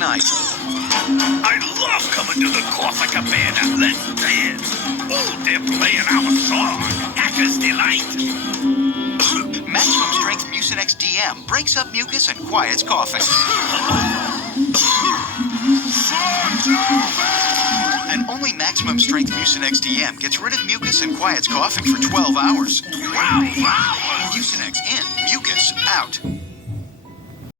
night. I love coming to the Cough-A-Cabana. Let's dance. Oh, they're playing our song, Hacker's Delight. Maximum strength Mucinex DM breaks up mucus and quiets coughing. Song's over! And only maximum strength Mucinex DM gets rid of mucus and quiets coughing for 12 hours. 12 hours! Mucinex in, mucus out.